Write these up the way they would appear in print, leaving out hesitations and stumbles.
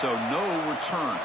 so no return.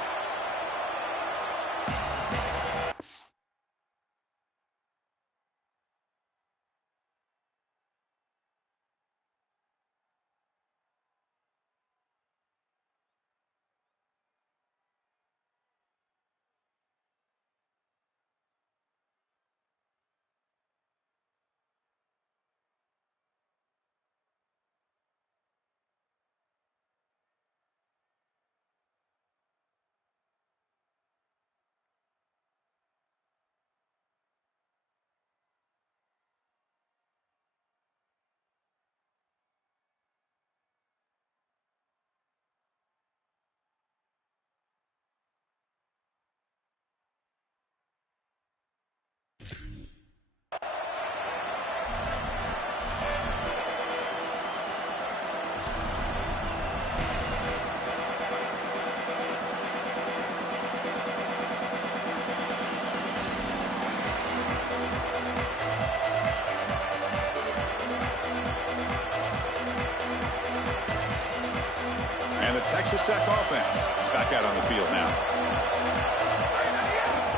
And the Texas Tech offense is back out on the field now.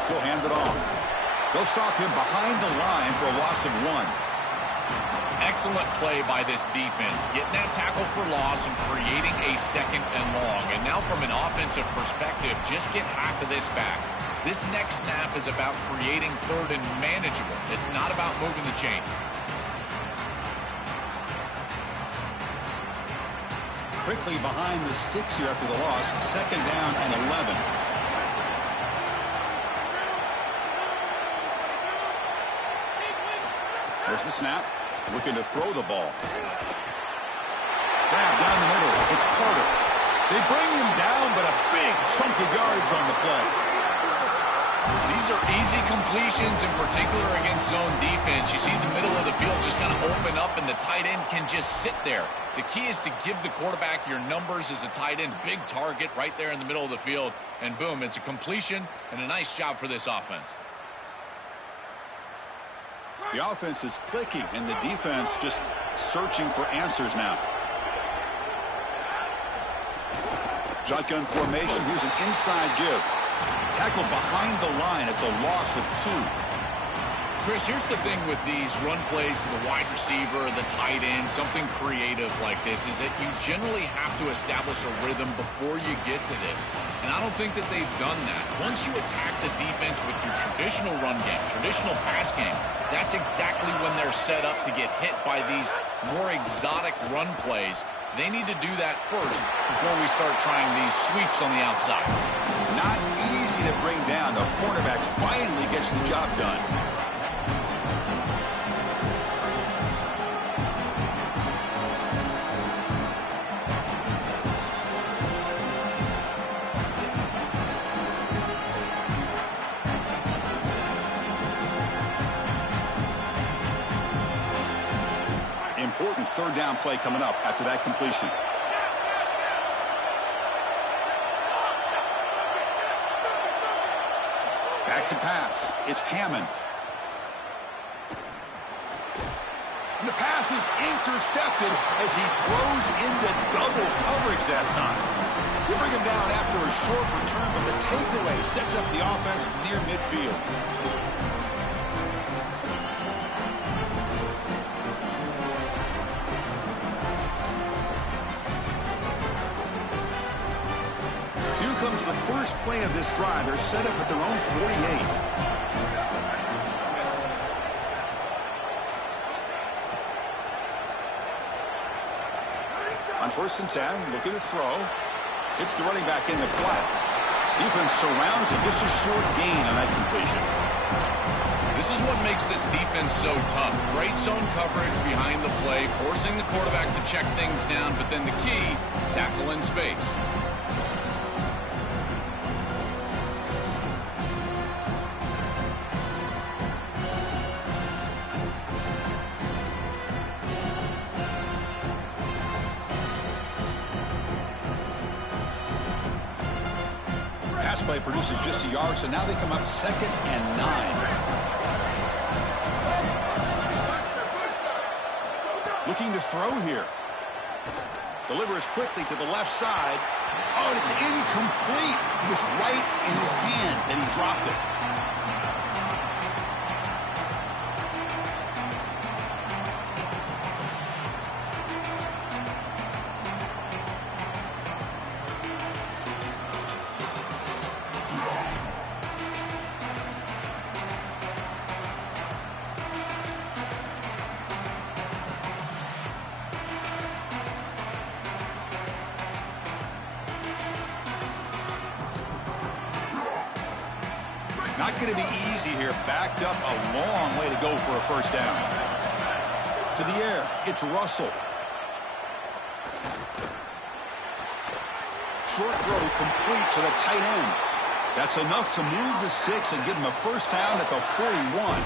He'll hand it off. They'll stop him behind the line for a loss of 1. Excellent play by this defense, getting that tackle for loss and creating a 2nd and long. And now from an offensive perspective, just get half of this back. This next snap is about creating 3rd and manageable. It's not about moving the chains. Quickly behind the sticks here after the loss. 2nd down and 11. There's the snap. Looking to throw the ball. Grab down the middle. It's Carter. They bring him down, but a big chunk of yardage on the play. These are easy completions, in particular against zone defense. You see the middle of the field just kind of open up, and the tight end can just sit there. The key is to give the quarterback your numbers as a tight end. Big target right there in the middle of the field, and boom, it's a completion, and a nice job for this offense. The offense is clicking, and the defense just searching for answers now. Shotgun formation. Here's an inside give. Tackled behind the line. It's a loss of 2. Chris, here's the thing with these run plays to the wide receiver, the tight end, something creative like this, is that you generally have to establish a rhythm before you get to this. And I don't think that they've done that. Once you attack the defense with your traditional run game, traditional pass game, that's exactly when they're set up to get hit by these more exotic run plays. They need to do that first before we start trying these sweeps on the outside. Not easy to bring down. The quarterback finally gets the job done. Important 3rd down play coming up after that completion. Back to pass. It's Hammond. And the pass is intercepted as he throws into double coverage that time. They bring him down after a short return, but the takeaway sets up the offense near midfield. Comes the first play of this drive. They're set up at their own 48. On 1st and 10, looking to throw. Hits the running back in the flat. Defense surrounds him. Just a short gain on that completion. This is what makes this defense so tough. Great zone coverage behind the play, forcing the quarterback to check things down, but then the key, tackle in space. Play produces just a yard, so now they come up 2nd and 9. Looking to throw here. Delivers quickly to the left side. Oh, and it's incomplete. It was right in his hands, and he dropped it. Not going to be easy here. Backed up a long way to go for a first down. To the air, it's Russell. Short throw complete to the tight end. That's enough to move the sticks and give him a first down at the 41.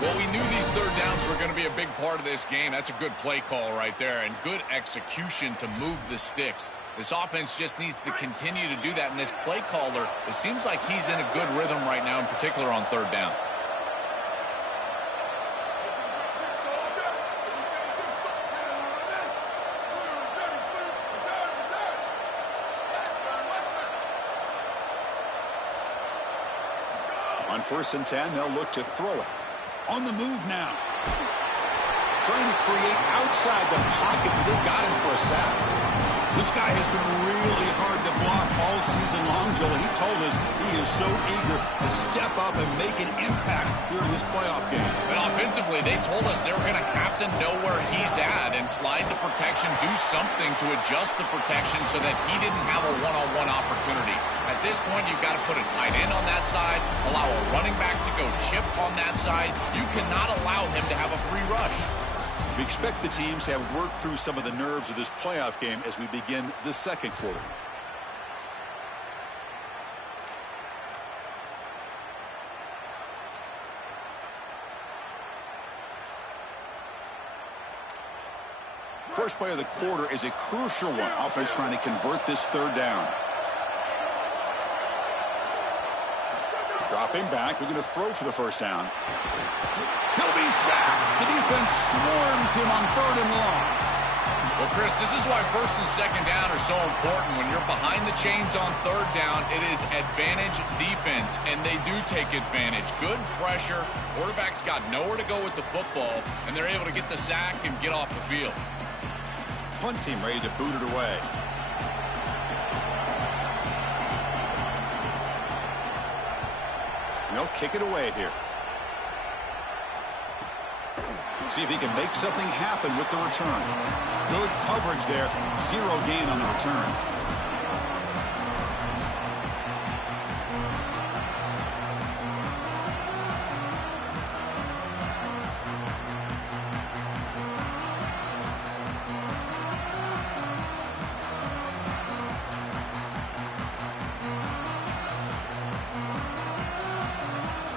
Well, we knew these third downs were going to be a big part of this game. That's a good play call right there, and good execution to move the sticks. This offense just needs to continue to do that, and this play caller, it seems like he's in a good rhythm right now, in particular on third down. On 1st and 10, they'll look to throw it. On the move now. Trying to create outside the pocket, but they got him for a sack. This guy has been really hard to block all season long, Joel. He told us he is so eager to step up and make an impact here in this playoff game. But offensively, they told us they were going to have to know where he's at and slide the protection, do something to adjust the protection so that he didn't have a one-on-one opportunity. At this point, you've got to put a tight end on that side, allow a running back to go chip on that side. You cannot allow him to have a free rush. We expect the teams to have worked through some of the nerves of this playoff game as we begin the second quarter. First play of the quarter is a crucial one. Offense trying to convert this third down. Dropping back, looking to throw for the first down. He'll be sacked. The defense swarms him on 3rd and long. Well, Chris, this is why 1st and 2nd down are so important. When you're behind the chains on 3rd down, it is advantage defense, and they do take advantage. Good pressure. Quarterback's got nowhere to go with the football, and they're able to get the sack and get off the field. Punt team ready to boot it away. They'll kick it away here. See if he can make something happen with the return. Good coverage there. 0 gain on the return.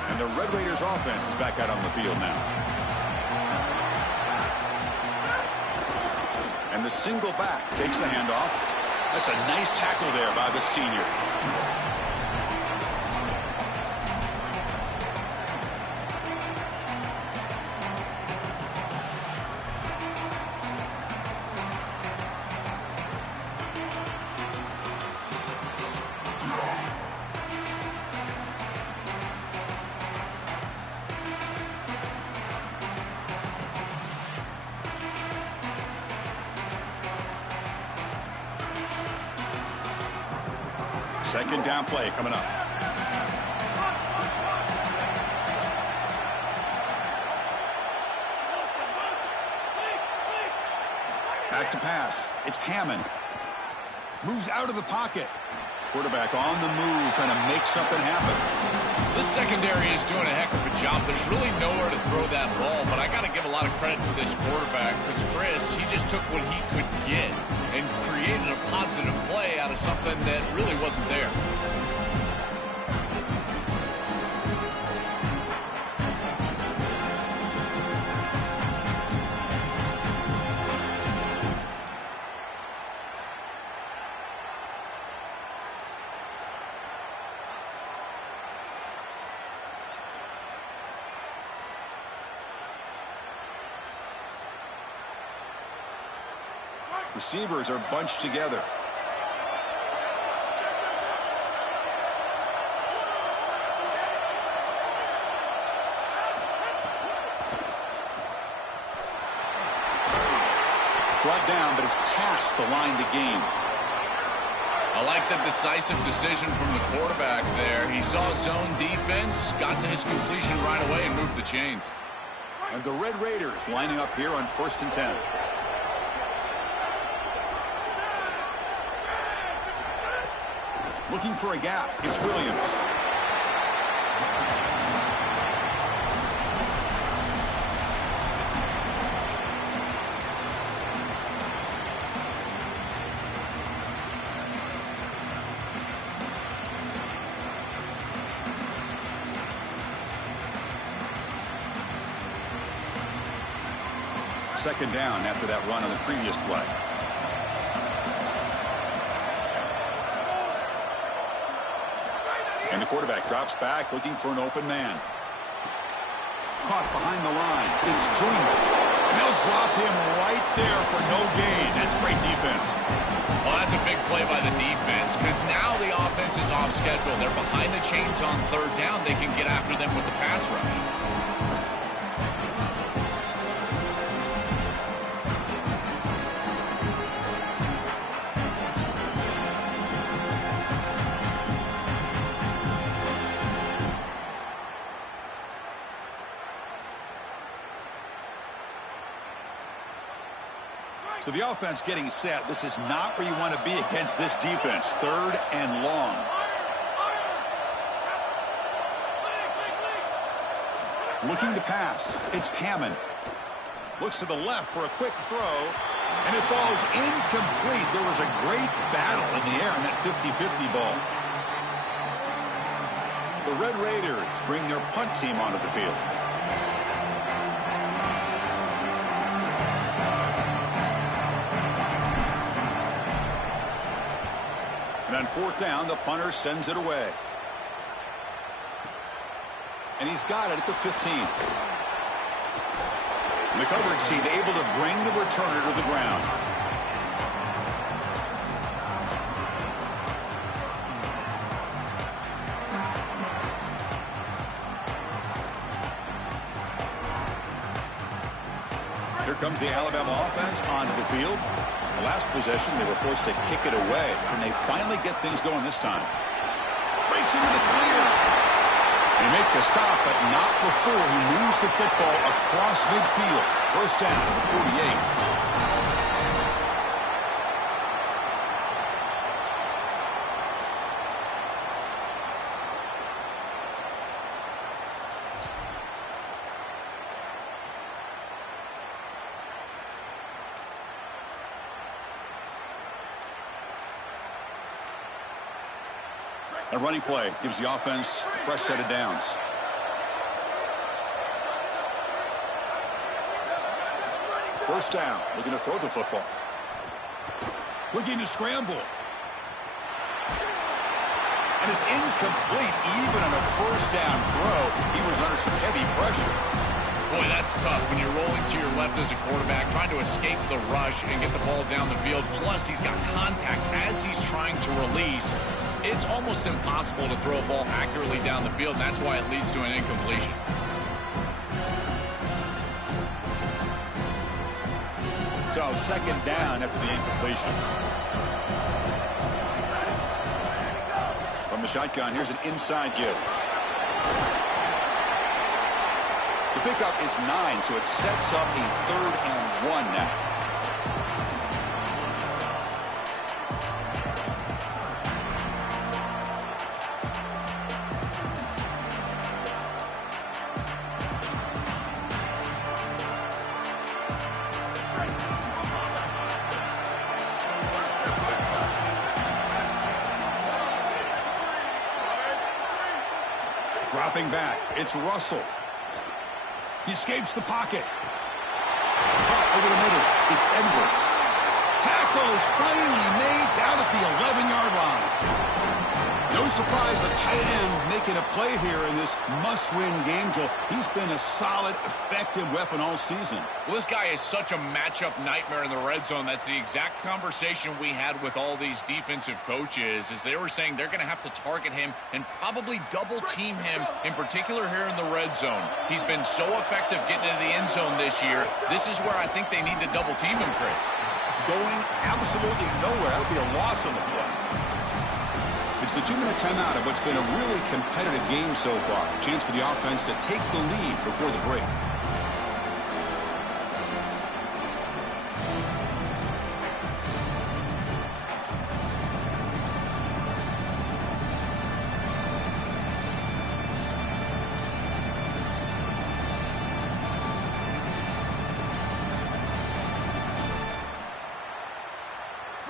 And the Red Raiders offense is back out on the field now. And the single back takes the handoff. That's a nice tackle there by the senior. Second down play coming up. Back to pass. It's Hammond. Moves out of the pocket. Quarterback on the move, trying to make something happen. This secondary is doing a heck of a job. There's really nowhere to throw that ball, but I got to give a lot of credit to this quarterback because Chris, he just took what he could get and created a positive play out of something that really wasn't there. Receivers are bunched together. brought down, but it's past the line to gain. I like the decisive decision from the quarterback there. He saw zone defense, got to his completion right away, and moved the chains. And the Red Raiders lining up here on 1st and 10. Looking for a gap. It's Williams. Second down after that run on the previous play. And the quarterback drops back looking for an open man. Caught behind the line. It's Junior. And they'll drop him right there for no gain. That's great defense. Well, that's a big play by the defense because now the offense is off schedule. They're behind the chains on 3rd down. They can get after them with the pass rush. So the offense getting set. This is not where you want to be against this defense. 3rd and long. Looking to pass. It's Hammond. Looks to the left for a quick throw. And it falls incomplete. There was a great battle in the air in that 50-50 ball. The Red Raiders bring their punt team onto the field. And on 4th down, the punter sends it away. And he's got it at the 15. And the coverage team able to bring the returner to the ground. Here comes the Alabama offense onto the field. The last possession, they were forced to kick it away. Can they finally get things going this time? Breaks into the clear. They make the stop, but not before he moves the football across midfield. 1st down at the 48. A running play gives the offense a fresh set of downs. First down, looking to throw the football. Looking to scramble. And it's incomplete even on a 1st down throw. He was under some heavy pressure. Boy, that's tough when you're rolling to your left as a quarterback, trying to escape the rush and get the ball down the field. Plus, he's got contact as he's trying to release. It's almost impossible to throw a ball accurately down the field. That's why it leads to an incompletion. So 2nd down after the incompletion. From the shotgun, here's an inside give. The pickup is 9, so it sets up a 3rd and 1 now. Dropping back, it's Russell. He escapes the pocket. Caught over the middle, it's Edwards. Tackle is finally made down at the 11-yard line. No surprise, the tight end making a play here in this must-win game, Joel. He's been a solid, effective weapon all season. Well, this guy is such a matchup nightmare in the red zone. That's the exact conversation we had with all these defensive coaches, as they were saying they're going to have to target him and probably double-team him, in particular here in the red zone. He's been so effective getting into the end zone this year. This is where I think they need to double-team him, Chris. going absolutely nowhere. That would be a loss on the play. It's the 2-minute timeout of what's been a really competitive game so far. Chance for the offense to take the lead before the break.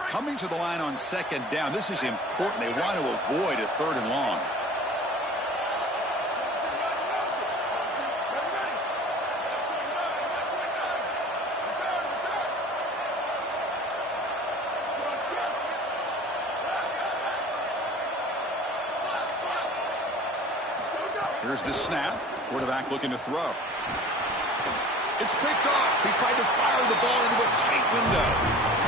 Coming to the line on second down. This is important. They want to avoid a 3rd and long. Here's the snap. Quarterback looking to throw. It's picked off. He tried to fire the ball into a tight window.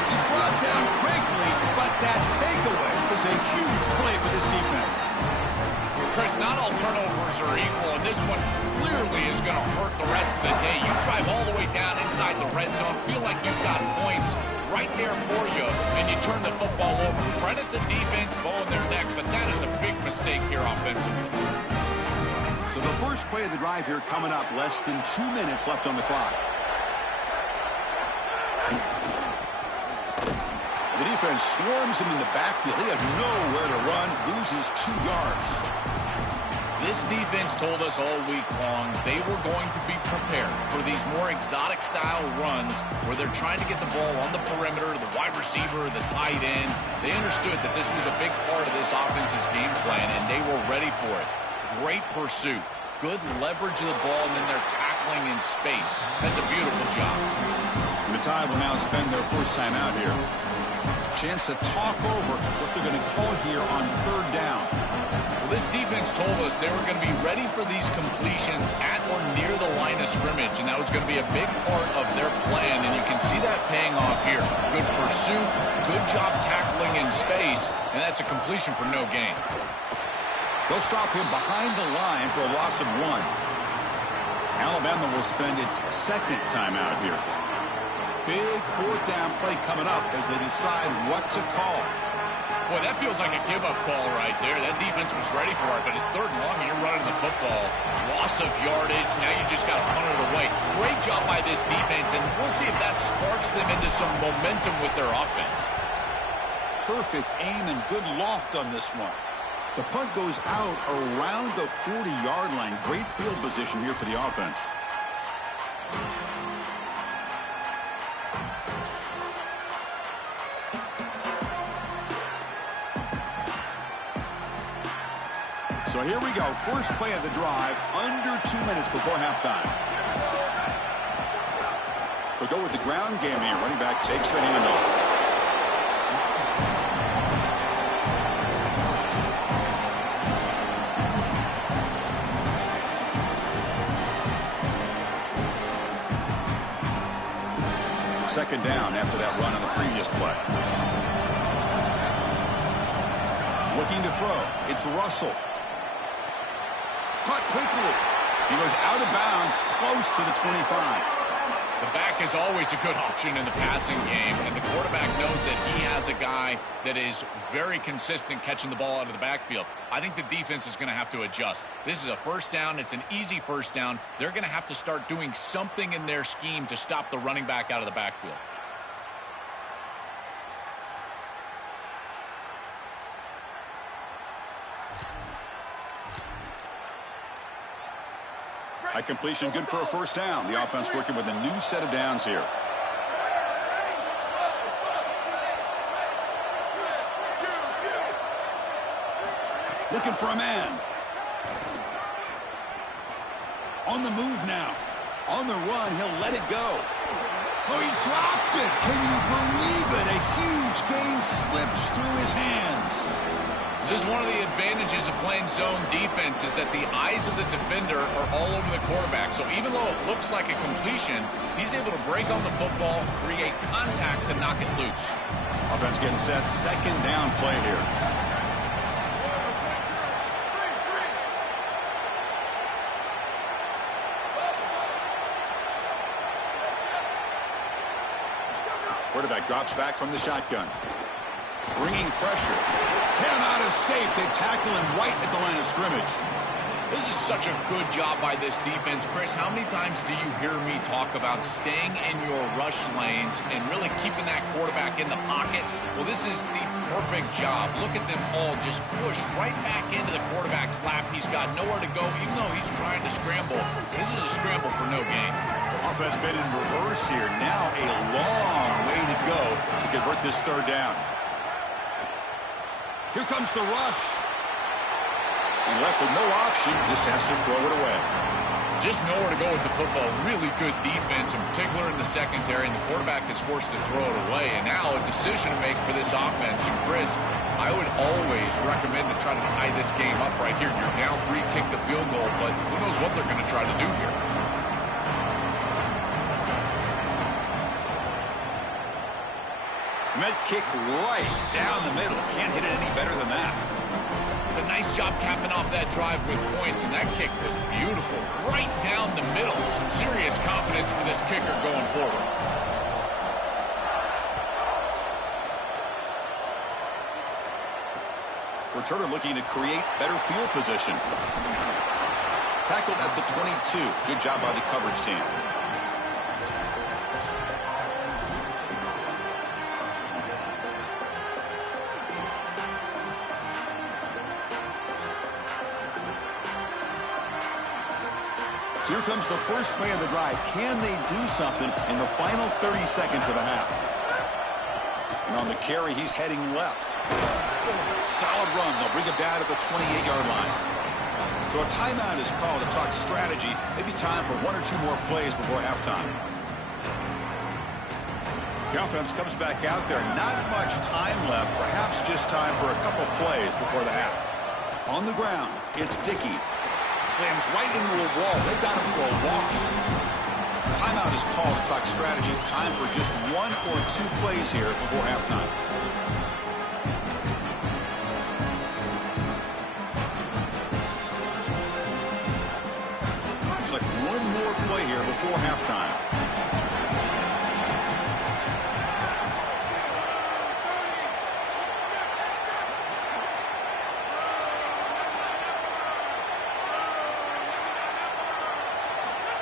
He's brought down quickly, but that takeaway is a huge play for this defense. Chris, not all turnovers are equal, and this one clearly is going to hurt the rest of the day. You drive all the way down inside the red zone, feel like you've got points right there for you, and you turn the football over. Credit the defense, bowing their neck, but that is a big mistake here offensively. So the first play of the drive here coming up, less than 2 minutes left on the clock. The defense swarms him in the backfield. He had nowhere to run, loses 2 yards. This defense told us all week long they were going to be prepared for these more exotic style runs where they're trying to get the ball on the perimeter, the wide receiver, the tight end. They understood that this was a big part of this offense's game plan, and they were ready for it. Great pursuit, good leverage of the ball, and then they're tackling in space. That's a beautiful job. And the Tide will now spend their first time out here. Chance to talk over what they're going to call here on 3rd down. Well, this defense told us they were going to be ready for these completions at or near the line of scrimmage, and that was going to be a big part of their plan, and you can see that paying off here. Good pursuit, good job tackling in space, and that's a completion for no gain. They'll stop him behind the line for a loss of 1. Alabama will spend its 2nd timeout here. Big 4th down play coming up as they decide what to call. Boy, that feels like a give-up call right there. That defense was ready for it, but it's 3rd and long, and you're running the football. Loss of yardage. Now you just got to punt it away. Great job by this defense, and we'll see if that sparks them into some momentum with their offense. Perfect aim and good loft on this one. The punt goes out around the 40-yard line. Great field position here for the offense. So here we go. First play of the drive, under 2 minutes before halftime. They'll go with the ground game here. Running back takes the handoff. Second down after that run on the previous play. Looking to throw. It's Russell. Caught quickly. He goes out of bounds, close to the 25. The back is always a good option in the passing game, and the quarterback knows that he has a guy that is very consistent catching the ball out of the backfield. I think the defense is going to have to adjust. This is a first down. It's an easy first down. They're going to have to start doing something in their scheme to stop the running back out of the backfield. High completion, good for a first down. The offense working with a new set of downs here. Looking for a man. On the move now. On the run, he'll let it go. Oh, he dropped it. Can you believe it? A huge gain slips through his hands. This is one of the advantages of playing zone defense is that the eyes of the defender are all over the quarterback. So even though it looks like a completion, he's able to break on the football, create contact to knock it loose. Offense getting set. Second down play here. Quarterback drops back from the shotgun. Bringing pressure. Cannot escape. They tackle him right at the line of scrimmage. This is such a good job by this defense. Chris, how many times do you hear me talk about staying in your rush lanes and really keeping that quarterback in the pocket? Well, this is the perfect job. Look at them all just push right back into the quarterback's lap. He's got nowhere to go, even though he's trying to scramble. This is a scramble for no gain. Offense been in reverse here. Now a long way to go to convert this third down. Here comes the rush. And left with no option, just has to throw it away. Just nowhere to go with the football. Really good defense, in particular in the secondary, and the quarterback is forced to throw it away. And now a decision to make for this offense. And Chris, I would always recommend to try to tie this game up right here. You're down 3, kick the field goal, but who knows what they're going to try to do here. Met kick right down the middle. Can't hit it any better than that. It's a nice job capping off that drive with points, and that kick was beautiful. Right down the middle. Some serious confidence for this kicker going forward. Returner looking to create better field position. Tackled at the 22. Good job by the coverage team. So here comes the first play of the drive. Can they do something in the final 30 seconds of the half? And on the carry, he's heading left. Solid run. They'll bring him down at the 28-yard line. So a timeout is called to talk strategy. Maybe time for 1 or 2 more plays before halftime. The offense comes back out there. Not much time left. Perhaps just time for a couple plays before the half. On the ground, it's Dickey. Slams right into a wall. They've got him for a loss. Timeout is called to talk strategy. Time for just 1 or 2 plays here before halftime. Looks like 1 more play here before halftime.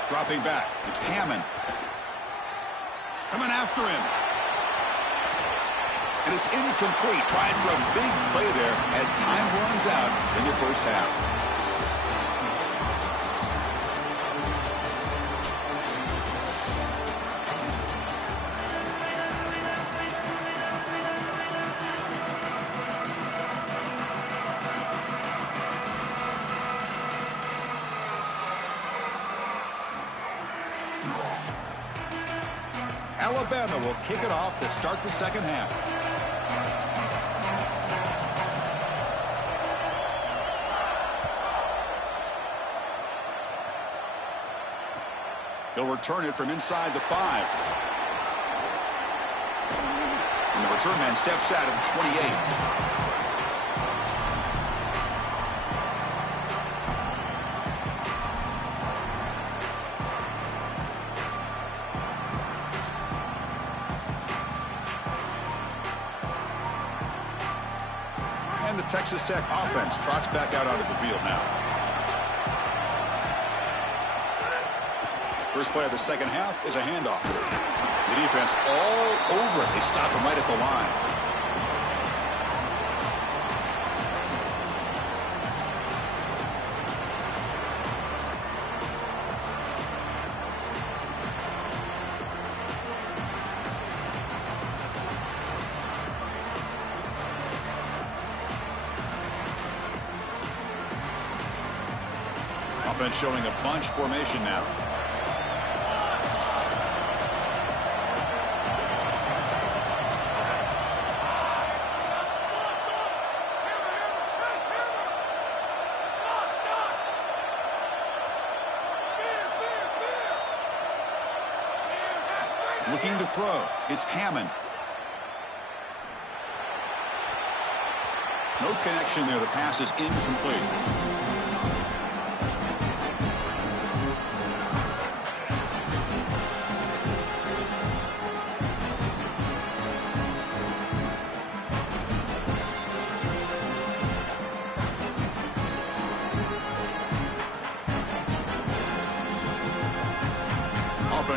Dropping back. It's Hammond. Coming after him. And it's incomplete. Trying for a big play there as time runs out in the first half. Alabama will kick it off to start the second half. He'll return it from inside the 5. And the return man steps out of the 28. And the Texas Tech offense trots back out onto the field now. First play of the second half is a handoff. The defense all over it. They stop him right at the line. Offense showing a bunch formation now. Looking to throw. It's Hammond. No connection there. The pass is incomplete.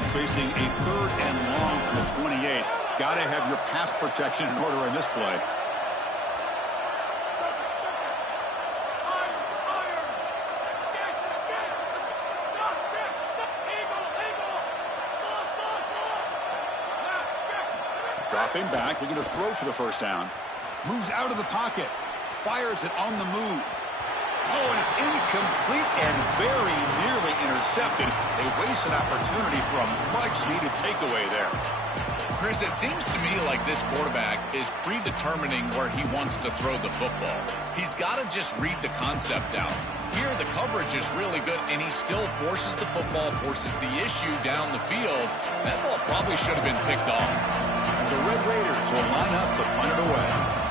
He's facing a 3rd and long from the 28. Got to have your pass protection in order in this play. Dropping back, looking to throw for the first down. Moves out of the pocket. Fires it on the move. Oh, and it's incomplete and very nearly intercepted. They waste an opportunity for a much-needed takeaway there. Chris, it seems to me like this quarterback is predetermining where he wants to throw the football. He's got to just read the concept out. Here, the coverage is really good, and he still forces the football, forces the issue down the field. That ball probably should have been picked off. And the Red Raiders will line up to punt it away.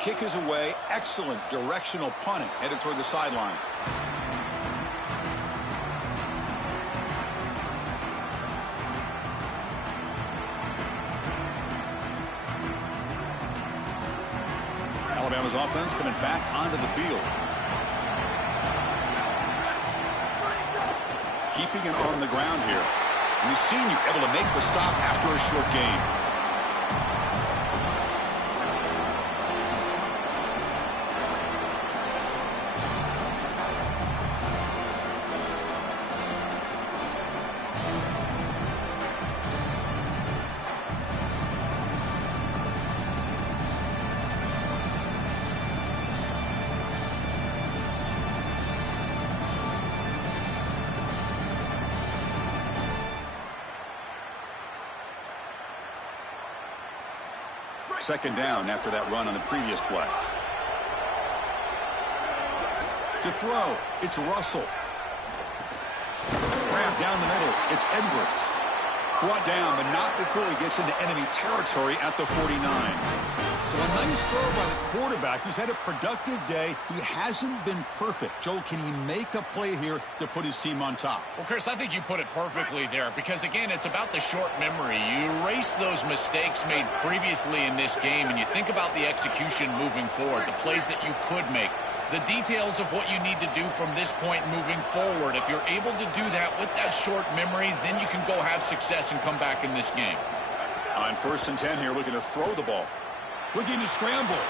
Kick is away. Excellent directional punting. Headed toward the sideline. Alabama's offense coming back onto the field. Keeping it on the ground here. We've seen you able to make the stop after a short gain. Second down after that run on the previous play. To throw, it's Russell. Ramp down the middle, it's Edwards. Brought down, but not before he gets into enemy territory at the 49. So a nice throw by the quarterback. He's had a productive day. He hasn't been perfect. Joe, can he make a play here to put his team on top? Well, Chris, I think you put it perfectly there because, again, it's about the short memory. You erase those mistakes made previously in this game, and you think about the execution moving forward, the plays that you could make, the details of what you need to do from this point moving forward. If you're able to do that with that short memory, then you can go have success and come back in this game. On 1st and 10 here, looking to throw the ball. Looking to scramble.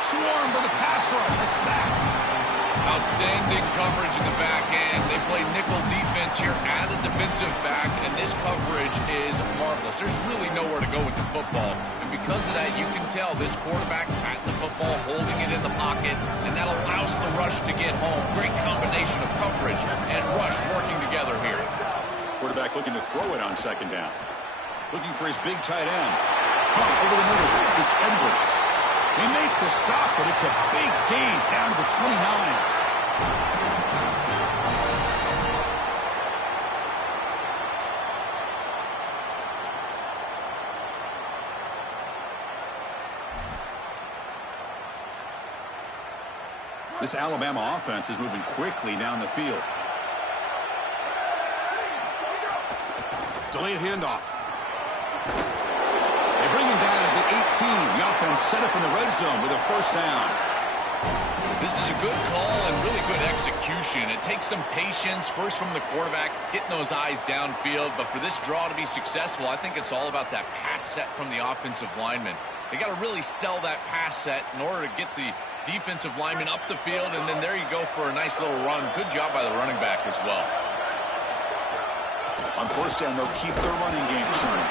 Swarmed by the pass rush. A sack. Outstanding coverage in the back end. They play nickel defense here at a defensive back, and this coverage is marvelous. There's really nowhere to go with the football. And because of that, you can tell this quarterback patting the football, holding it in the pocket, and that allows the rush to get home. Great combination of coverage and rush working together here. Quarterback looking to throw it on 2nd down. Looking for his big tight end. Over the middle, it's Edwards. They make the stop, but it's a big gain down to the 29. This Alabama offense is moving quickly down the field. Delayed handoff. Bring him down at the 18. The offense set up in the red zone with a 1st down. This is a good call and really good execution. It takes some patience, first from the quarterback, getting those eyes downfield. But for this draw to be successful, I think it's all about that pass set from the offensive lineman. They got to really sell that pass set in order to get the defensive lineman up the field. And then there you go for a nice little run. Good job by the running back as well. On 1st down, they'll keep their running game churning.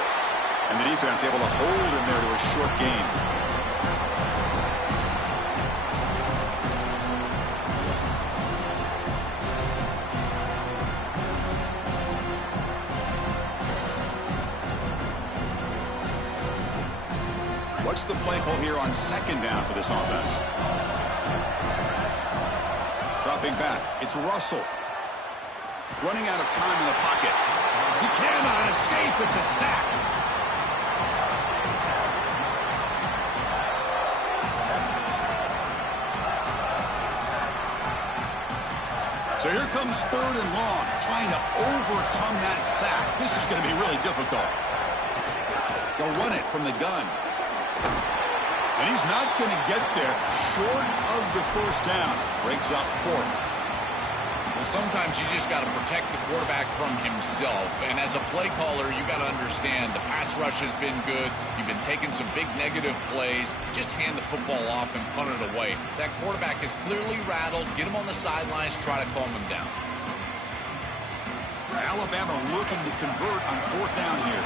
And the defense able to hold him there to a short gain. What's the play call here on 2nd down for this offense? Dropping back, it's Russell. Running out of time in the pocket. He cannot escape, it's a sack. So here comes 3rd and long, trying to overcome that sack. This is going to be really difficult. They'll run it from the gun. And he's not going to get there short of the 1st down. Breaks up 4th. Well, sometimes you just got to protect the quarterback from himself. And as a play caller, you got to understand the pass rush has been good. You've been taking some big negative plays. Just hand the football off and punt it away. That quarterback is clearly rattled. Get him on the sidelines. Try to calm him down. Alabama looking to convert on 4th down here.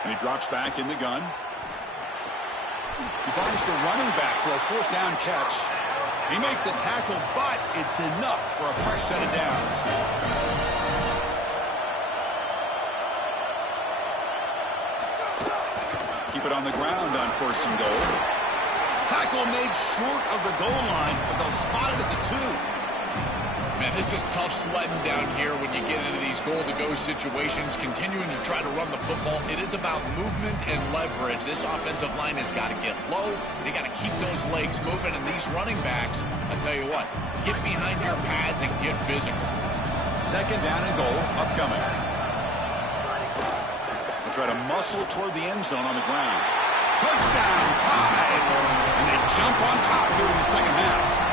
And he drops back in the gun. He finds the running back for a 4th down catch. He makes the tackle, but it's enough for a fresh set of downs. Keep it on the ground on 1st and goal. Tackle made short of the goal line, but they'll spot it at the 2. Man, this is tough sledding down here when you get into these goal-to-go situations, continuing to try to run the football. It is about movement and leverage. This offensive line has got to get low. They got to keep those legs moving, and these running backs, I tell you what, get behind your pads and get physical. 2nd down and goal upcoming. They try to muscle toward the end zone on the ground. Touchdown, tied, and they jump on top here in the 2nd half.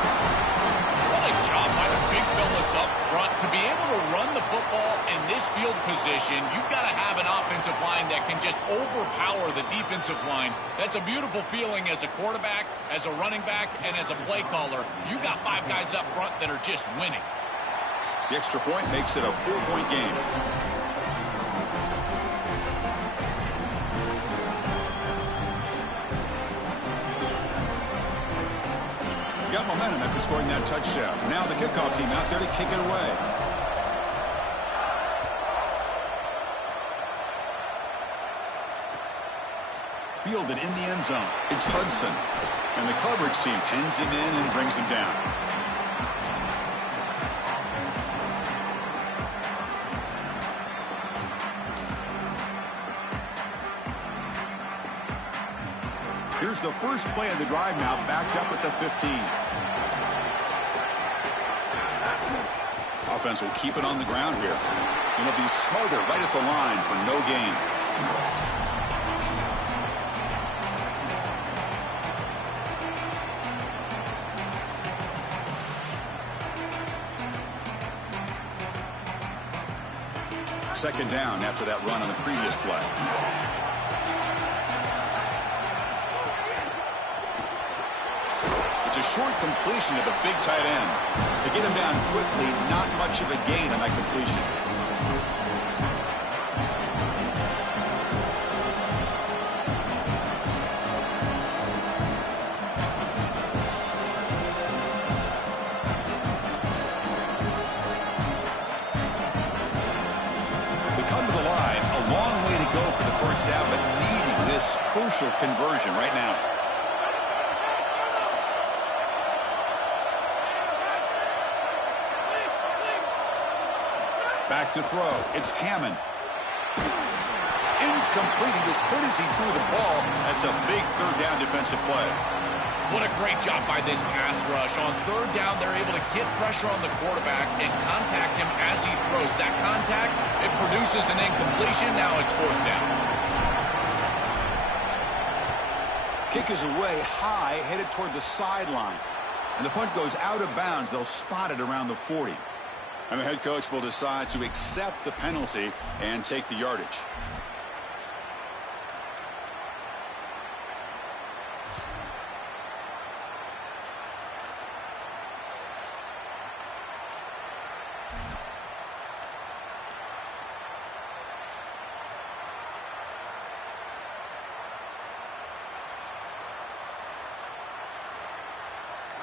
Job by the big fellas up front. To be able to run the football in this field position, you've got to have an offensive line that can just overpower the defensive line. That's a beautiful feeling as a quarterback, as a running back, and as a play caller. You got 5 guys up front that are just winning. The extra point makes it a 4-point game. Got momentum after scoring that touchdown. Now the kickoff team out there to kick it away. Fielded in the end zone. It's Hudson. And the coverage team pins him in and brings him down. Here's the first play of the drive now, backed up at the 15. Offense will keep it on the ground here. And it'll be smothered right at the line for no gain. Second down after that run on the previous play. It's a short completion to the big tight end. To get him down quickly, not much of a gain on that completion. We come to the line, a long way to go for the first down, but needing this crucial conversion right now. Back to throw. It's Hammond. Incomplete. He was hit as he threw the ball. That's a big third down defensive play. What a great job by this pass rush. On third down, they're able to get pressure on the quarterback and contact him as he throws. That contact, it produces an incompletion. Now it's 4th down. Kick is away high, headed toward the sideline. And the punt goes out of bounds. They'll spot it around the 40. And the head coach will decide to accept the penalty and take the yardage.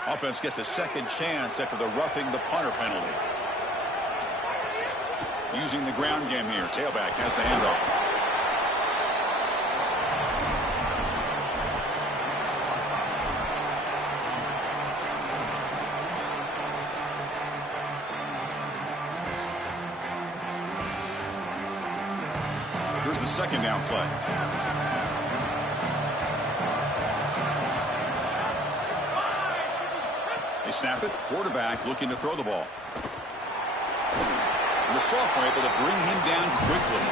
Offense gets a second chance after the roughing the punter penalty. Using the ground game here. Tailback has the handoff. Here's the second down play. They snap it. Quarterback looking to throw the ball. And the sophomore able to bring him down quickly.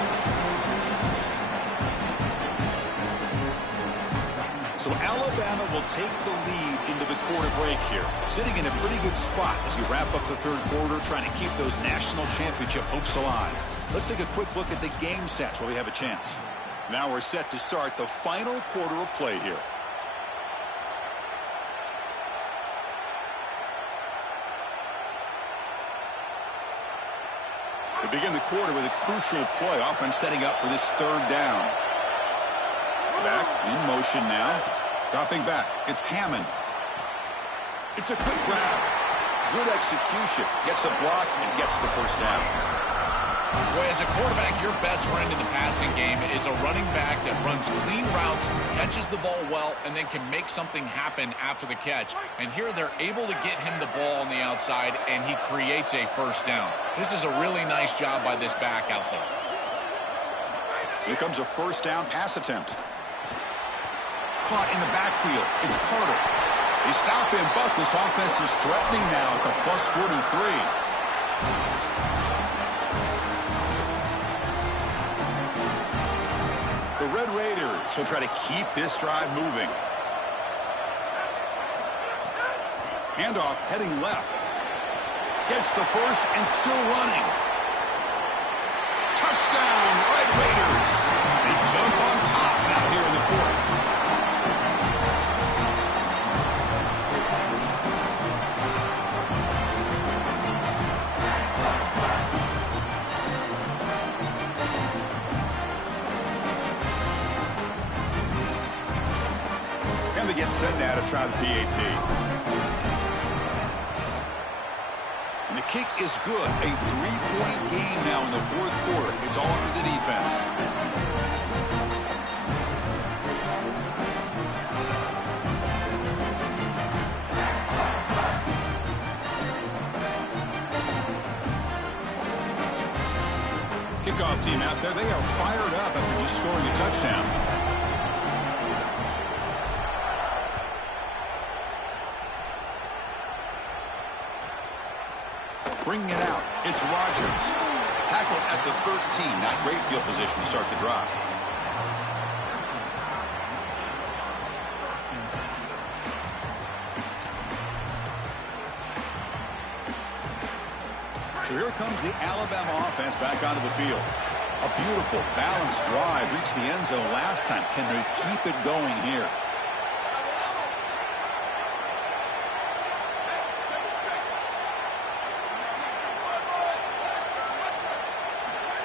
So Alabama will take the lead into the quarter break here. Sitting in a pretty good spot as we wrap up the third quarter, trying to keep those national championship hopes alive. Let's take a quick look at the game sets while we have a chance. Now we're set to start the final quarter of play here. We begin the quarter with a crucial play. Offense setting up for this third down. Back in motion now. Dropping back. It's Hammond. It's a quick grab. Good execution. Gets a block and gets the first down. Boy, as a quarterback, your best friend in the passing game is a running back that runs clean routes, catches the ball well, and then can make something happen after the catch. And here they're able to get him the ball on the outside, and he creates a first down. This is a really nice job by this back out there. Here comes a first down pass attempt. Caught in the backfield. It's Carter. They stop him, but this offense is threatening now at the plus 43. The Red Raiders will try to keep this drive moving. Handoff heading left. Gets the first and still running. Touchdown, Red Raiders. They jump on top now here in the fourth. They get set now to try the PAT. And the kick is good. A 3-point game now in the fourth quarter. It's all up to the defense. Kickoff team out there. They are fired up after just scoring a touchdown. Bringing it out, it's Rodgers. Tackled at the 13. Not great field position to start the drive. So here comes the Alabama offense back onto the field. A beautiful, balanced drive. Reached the end zone last time. Can they keep it going here?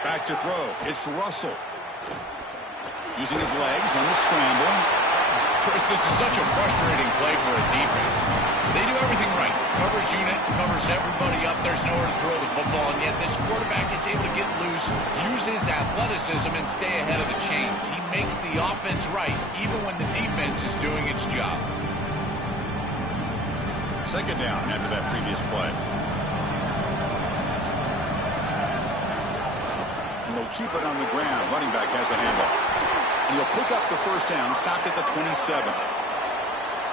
Back to throw. It's Russell. Using his legs on the scramble. Chris, this is such a frustrating play for a defense. They do everything right. Coverage unit covers everybody up. There's nowhere to throw the football, and yet this quarterback is able to get loose, use his athleticism, and stay ahead of the chains. He makes the offense right, even when the defense is doing its job. Second down after that previous play. They'll keep it on the ground. Running back has the handoff. And he'll pick up the first down, stopped at the 27.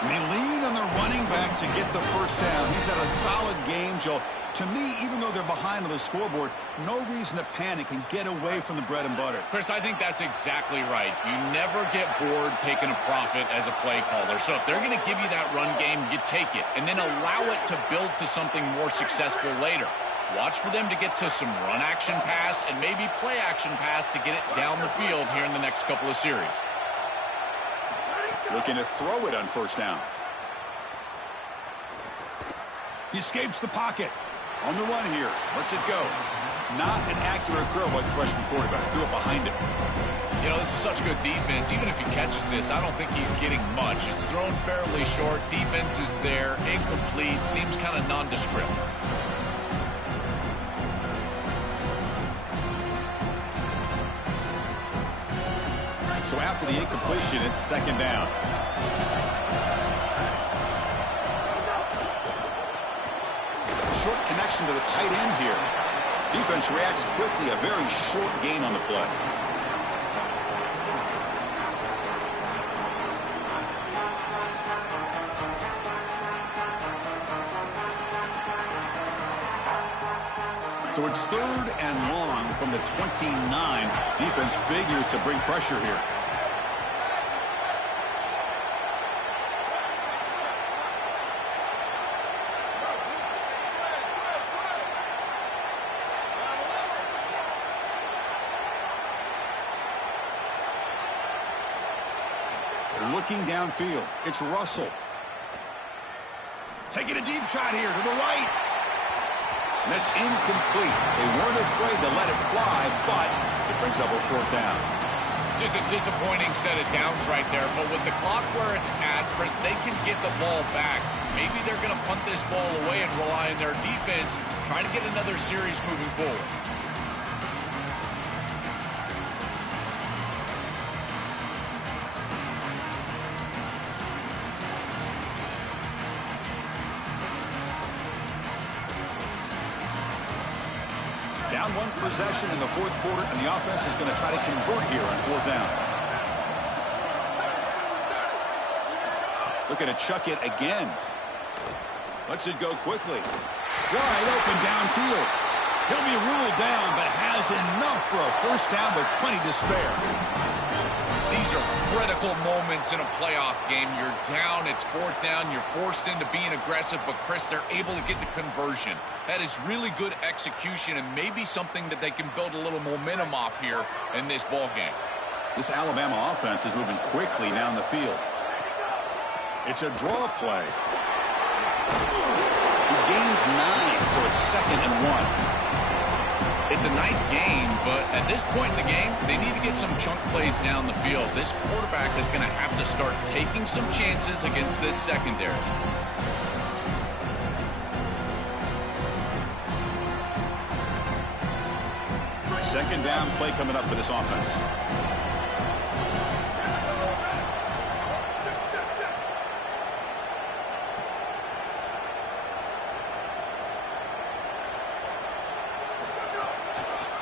And they lean on the running back to get the first down. He's had a solid game, Joe. To me, even though they're behind on the scoreboard, no reason to panic and get away from the bread and butter. Chris, I think that's exactly right. You never get bored taking a profit as a play caller. So if they're going to give you that run game, you take it. And then allow it to build to something more successful later. Watch for them to get to some run action pass and maybe play action pass to get it down the field here in the next couple of series. Looking to throw it on first down. He escapes the pocket. On the run here. Lets it go. Not an accurate throw by the freshman quarterback. Threw it behind him. You know, this is such good defense. Even if he catches this, I don't think he's getting much. It's thrown fairly short. Defense is there. Incomplete. Seems kind of nondescript. So after the incompletion, it's second down. Short connection to the tight end here. Defense reacts quickly. A very short gain on the play. So it's 3rd and long from the 29. Defense figures to bring pressure here. Looking downfield, it's Russell. Taking a deep shot here to the right. And that's incomplete. They weren't afraid to let it fly, but it brings up a 4th down. Just a disappointing set of downs right there, but with the clock where it's at, Chris, they can get the ball back. Maybe they're going to punt this ball away and rely on their defense, trying to get another series moving forward. Down 1 possession in the 4th quarter, and the offense is going to try to convert here on 4th down. Looking to chuck it again. Lets it go quickly. Wide open downfield. He'll be ruled down, but has enough for a 1st down with plenty to spare. These are critical moments in a playoff game. You're down, it's 4th down, you're forced into being aggressive, but Chris, they're able to get the conversion. That is really good execution and maybe something that they can build a little momentum off here in this ball game. This Alabama offense is moving quickly down the field. It's a draw play. He gains 9, so it's 2nd and 1. It's a nice game, but at this point in the game, they need to get some chunk plays down the field. This quarterback is going to have to start taking some chances against this secondary. 2nd down play coming up for this offense.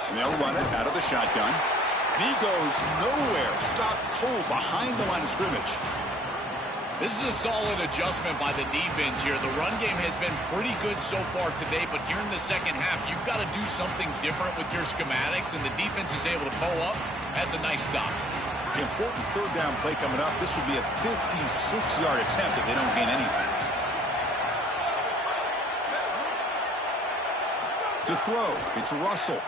And they'll run it out of the shotgun. And he goes nowhere. Stop cold behind the line of scrimmage. This is a solid adjustment by the defense here. The run game has been pretty good so far today, but here in the 2nd half, you've got to do something different with your schematics, and the defense is able to pull up. That's a nice stop. The important 3rd down play coming up. This would be a 56-yard attempt if they don't gain anything. To throw, it's Russell.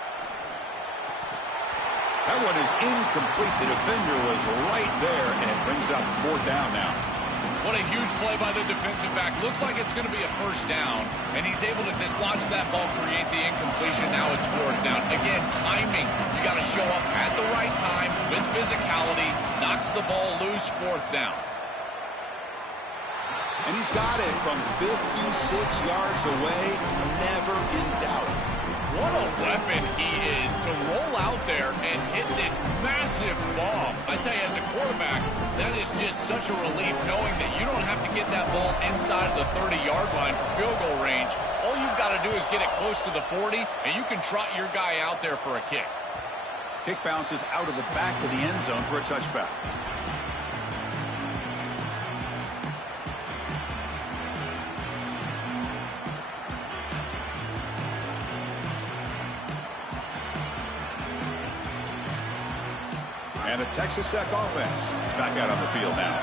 That one is incomplete. The defender was right there, and it brings up 4th down now. What a huge play by the defensive back. Looks like it's going to be a 1st down, and he's able to dislodge that ball, create the incompletion. Now it's 4th down. Again, timing. You got to show up at the right time with physicality. Knocks the ball loose, 4th down. And he's got it from 56 yards away. Never in doubt. What a weapon he is to roll out there and hit this massive bomb. I tell you, as a quarterback, that is just such a relief knowing that you don't have to get that ball inside of the 30-yard line for field goal range. All you've got to do is get it close to the 40, and you can trot your guy out there for a kick. Kick bounces out of the back of the end zone for a touchback. And the Texas Tech offense is back out on the field now.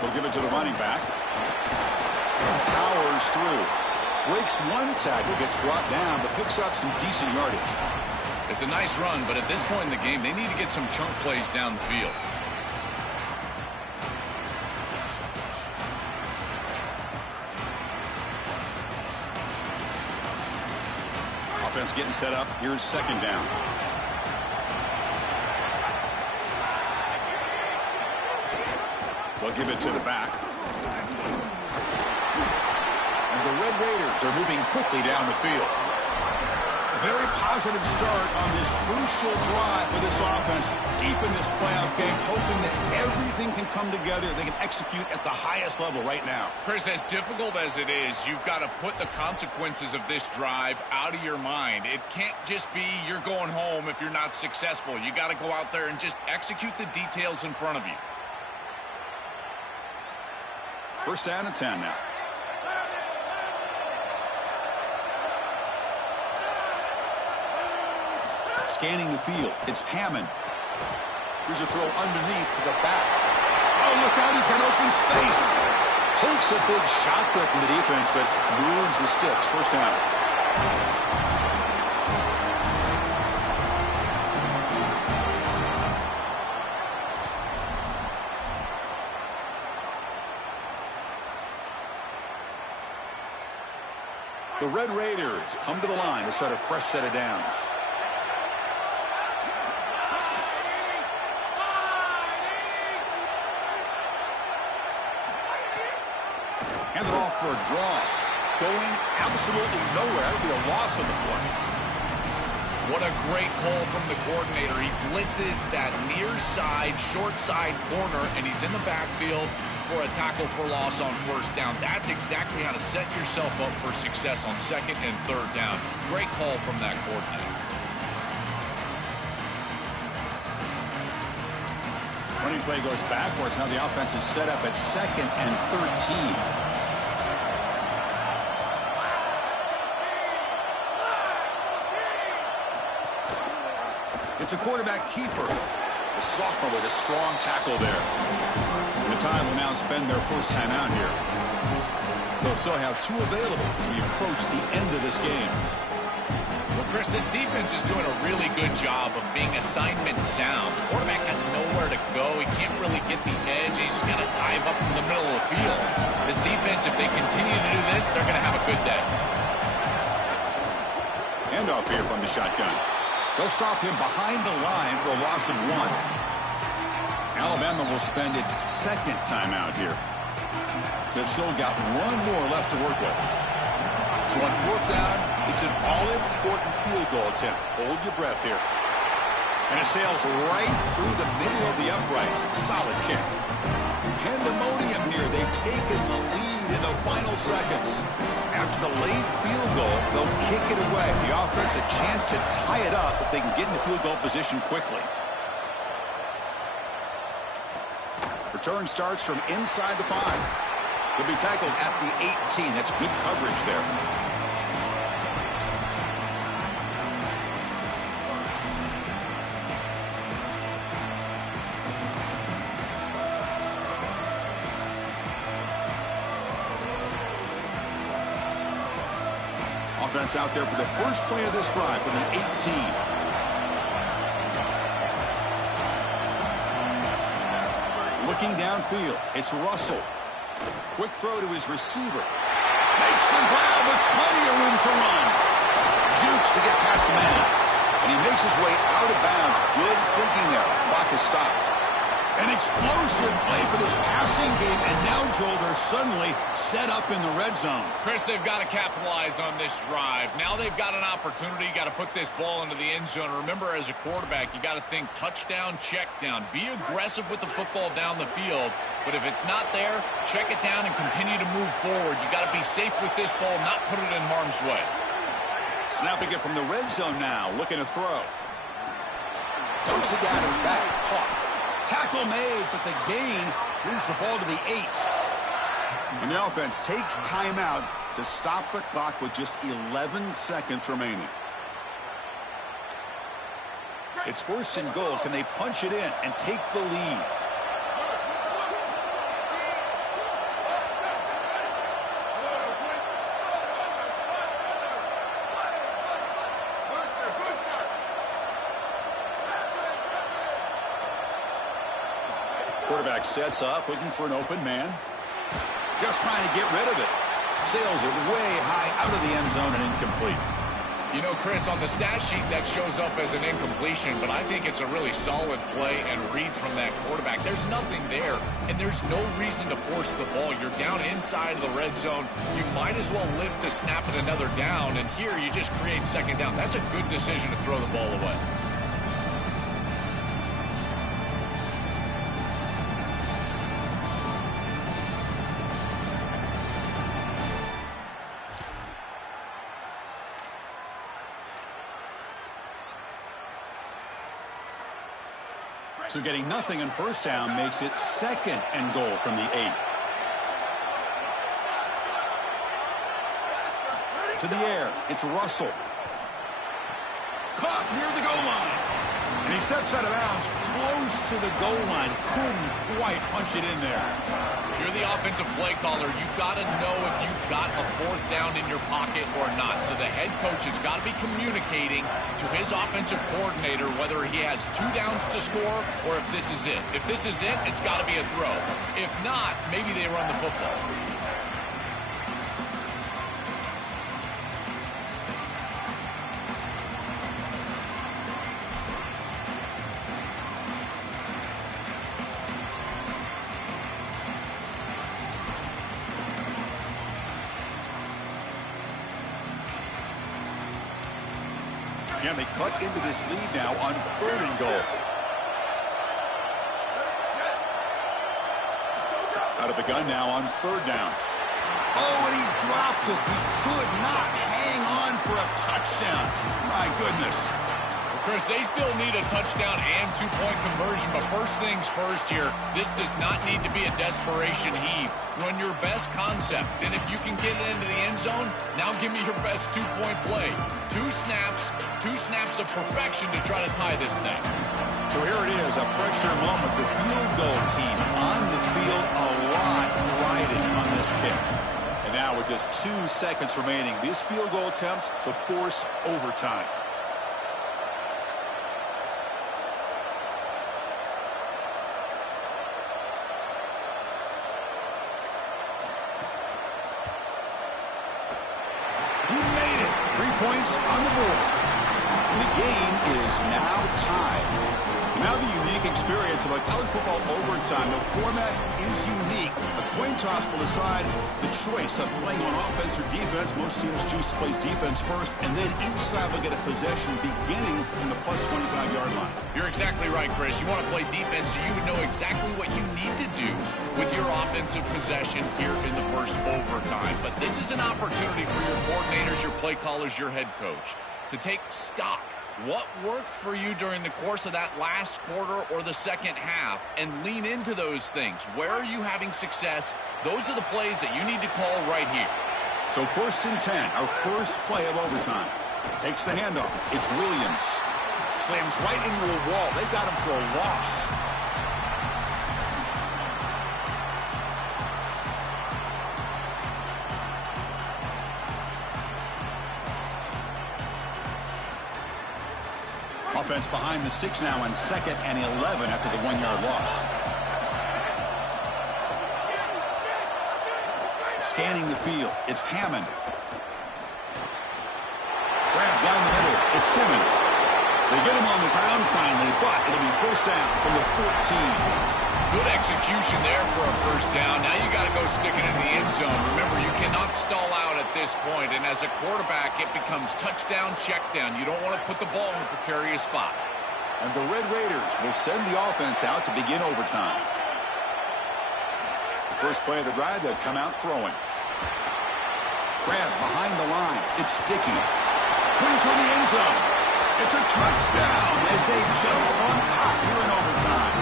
We'll give it to the running back. Powers through. Breaks one tackle, gets brought down, but picks up some decent yardage. It's a nice run, but at this point in the game, they need to get some chunk plays down the field. Offense getting set up. Here's 2nd down. They'll give it to the back. And the Red Raiders are moving quickly down the field. A very positive start on this crucial drive for this offense. Deep in this playoff game, hoping that everything can come together. They can execute at the highest level right now. Chris, as difficult as it is, you've got to put the consequences of this drive out of your mind. It can't just be you're going home if you're not successful. You got to go out there and just execute the details in front of you. 1st down and 10 now. Scanning the field, it's Hammond. Here's a throw underneath to the back. Oh, look out, he's got open space. Takes a big shot there from the defense, but moves the sticks. First down. The Red Raiders come to the line to start a fresh set of downs. Hand it off for a draw. Going absolutely nowhere. That would be a loss on the play. What a great call from the coordinator. He blitzes that near side, short side corner, and he's in the backfield for a tackle for loss on first down. That's exactly how to set yourself up for success on second and third down. Great call from that coordinator. Running play goes backwards. Now the offense is set up at second and 13. It's a quarterback keeper. The sophomore with a strong tackle there. The Tide will now spend their first time out here. They'll still have two available as we approach the end of this game. Well, Chris, this defense is doing a really good job of being assignment sound. The quarterback has nowhere to go. He can't really get the edge. He's got to dive up in the middle of the field. This defense, if they continue to do this, they're going to have a good day. Handoff here from the shotgun. They'll stop him behind the line for a loss of 1. Alabama will spend its second timeout here. They've still got one more left to work with. So on fourth down, it's an all-important field goal attempt. Hold your breath here. And it sails right through the middle of the uprights. Solid kick. Pandemonium here. They've taken the lead in the final seconds. After the late field goal, they'll kick it away. The offense a chance to tie it up if they can get into field goal position quickly. Return starts from inside the 5. He'll be tackled at the 18. That's good coverage there. Offense out there for the first play of this drive from the 18. Looking downfield, it's Russell. Quick throw to his receiver. Makes the grab with plenty of room to run. Jukes to get past a man. And he makes his way out of bounds. Good thinking there. Clock is stopped. An explosive play for this passing game, and now, Joel, they're suddenly set up in the red zone. Chris, they've got to capitalize on this drive. Now they've got an opportunity. Got to put this ball into the end zone. Remember, as a quarterback, you got to think touchdown, check down. Be aggressive with the football down the field. But if it's not there, check it down and continue to move forward. You got to be safe with this ball, not put it in harm's way. Snapping it from the red zone now, looking to throw. Goes it down and back, caught. Tackle made, but the gain moves the ball to the 8. And the offense takes timeout to stop the clock with just 11 seconds remaining. It's first and goal. Can they punch it in and take the lead? Quarterback sets up, looking for an open man. Just trying to get rid of it. Sails it way high out of the end zone and incomplete. You know, Chris, on the stat sheet, that shows up as an incompletion, but I think it's a really solid play and read from that quarterback. There's nothing there, and there's no reason to force the ball. You're down inside of the red zone. You might as well live to snap it another down, and here you just create second down. That's a good decision to throw the ball away. So getting nothing on first down makes it second and goal from the 8. To the air, it's Russell. Caught near the goal line. And he steps out of bounds close to the goal line. Couldn't quite punch it in there. If you're the offensive play caller, you've got to know if you've got a fourth down in your pocket or not. So the head coach has got to be communicating to his offensive coordinator whether he has 2 downs to score or if this is it. If this is it, it's got to be a throw. If not, maybe they run the football. And they cut into this lead now on 3rd and goal. Out of the gun now on 3rd down. Oh, and he dropped it. He could not hang on for a touchdown. My goodness. Chris, they still need a touchdown and 2-point conversion, but first things first here, this does not need to be a desperation heave. Run your best concept. Then if you can get it into the end zone, now give me your best 2-point play. 2 snaps of perfection to try to tie this thing. So here it is, a pressure moment. The field goal team on the field, a lot riding on this kick. And now with just 2 seconds remaining, this field goal attempt to force overtime. Points on the board. The game is now tied. Now the unique experience of a college football overtime. The format is unique. A coin toss will decide the choice of playing on offense or defense. Most teams choose to play defense first, and then each side will get a possession beginning from the plus 25-yard line. You're exactly right, Chris. You want to play defense so you would know exactly what you need to do with your offensive possession here in the first overtime. But this is an opportunity for your coordinators, your play callers, your head coach to take stock. What worked for you during the course of that last quarter or the second half, and lean into those things. Where are you having success? Those are the plays that you need to call right here. So 1st and 10, our first play of overtime. Takes the handoff. It's Williams. Slams right into a wall. They've got him for a loss. Offense behind the 6 now on 2nd and 11 after the 1-yard loss. Scanning the field. It's Hammond. Grab down the middle. It's Simmons. They get him on the ground finally, but it'll be 1st down from the 14. Good execution there for a 1st down. Now you got to go stick it in the end zone. Remember, you cannot stall out at this point, and as a quarterback, it becomes touchdown, check down. You don't want to put the ball in a precarious spot. And the Red Raiders will send the offense out to begin overtime. The first play of the drive, they'll come out throwing. Grab behind the line. It's Dickey. Clean toward the end zone. It's a touchdown as they jump on top here in overtime.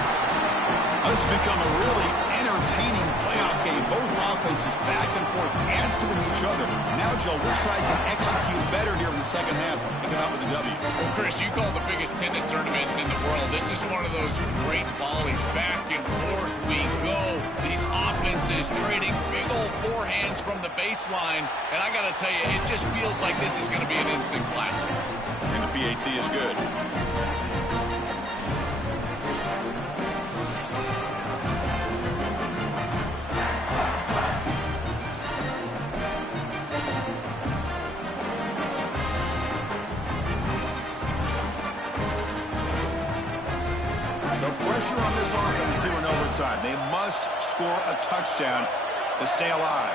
This has become a really entertaining playoff game. Both offenses back and forth, answering each other. Now, Joe, which side can execute better here in the second half and come out with a W? Well, Chris, you call the biggest tennis tournaments in the world. This is one of those great volleys. Back and forth we go. These offenses trading big old forehands from the baseline. And I got to tell you, it just feels like this is going to be an instant classic. And the PAT is good. So pressure on this offense here in overtime. They must score a touchdown to stay alive.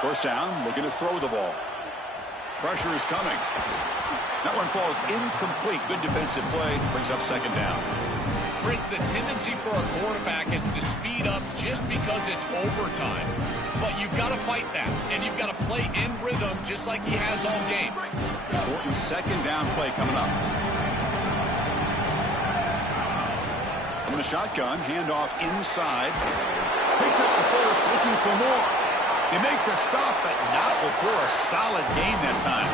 1st down, looking to throw the ball. Pressure is coming. That one falls incomplete. Good defensive play. Brings up 2nd down. Chris, the tendency for a quarterback is to speed up just because it's overtime. But you've got to fight that, and you've got to play in rhythm just like he has all game. Important 2nd down play coming up. From the shotgun, handoff inside. Picks up the first, looking for more. They make the stop, but not before a solid gain that time.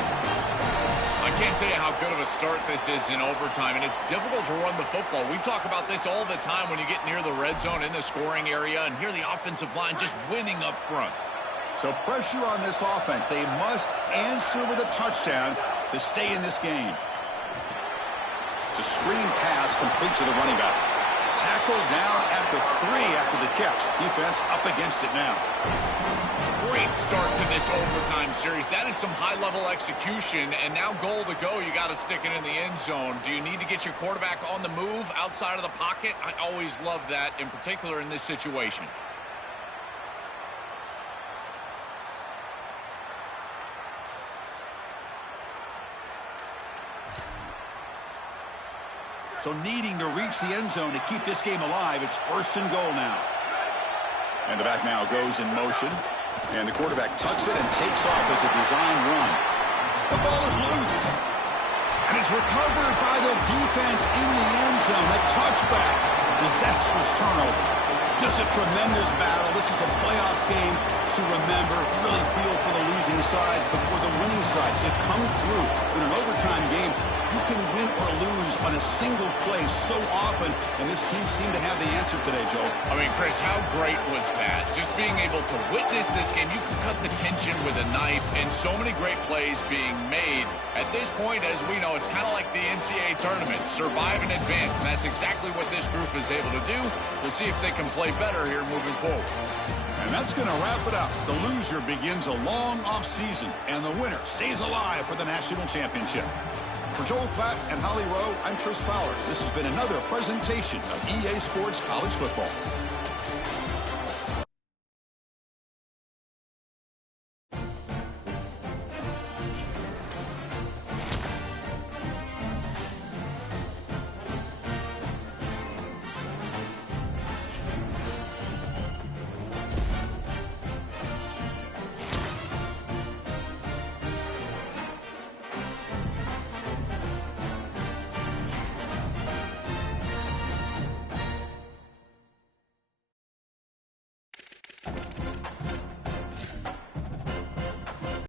can't tell you how good of a start this is in overtime, and it's difficult to run the football. We talk about this all the time when you get near the red zone in the scoring area, and here the offensive line just winning up front. So pressure on this offense. They must answer with a touchdown to stay in this game. It's a screen pass complete to the running back. Tackled down at the 3 after the catch. Defense up against it now. Great start to this overtime series. That is some high-level execution, and now goal to go. You got to stick it in the end zone. Do you need to get your quarterback on the move outside of the pocket? I always love that, in particular in this situation. So needing to reach the end zone to keep this game alive. It's 1st and goal now. And the back now goes in motion. And the quarterback tucks it and takes off as a design run. The ball is loose. And it's recovered by the defense in the end zone. A touchback. Disastrous turnover. Just a tremendous battle. This is a playoff game to remember. Really feel for the losing side, but for the winning side to come through in an overtime game. You can win or lose on a single play so often, and this team seemed to have the answer today, Joe. I mean, Chris, how great was that? Just being able to witness this game, you can cut the tension with a knife, and so many great plays being made. At this point, as we know, it's kind of like the NCAA tournament. Survive and advance, and that's exactly what this group is able to do. We'll see if they can play better here moving forward. And that's going to wrap it up. The loser begins a long offseason, and the winner stays alive for the national championship. For Joel Klatt and Holly Rowe, I'm Chris Fowler. This has been another presentation of EA Sports College Football.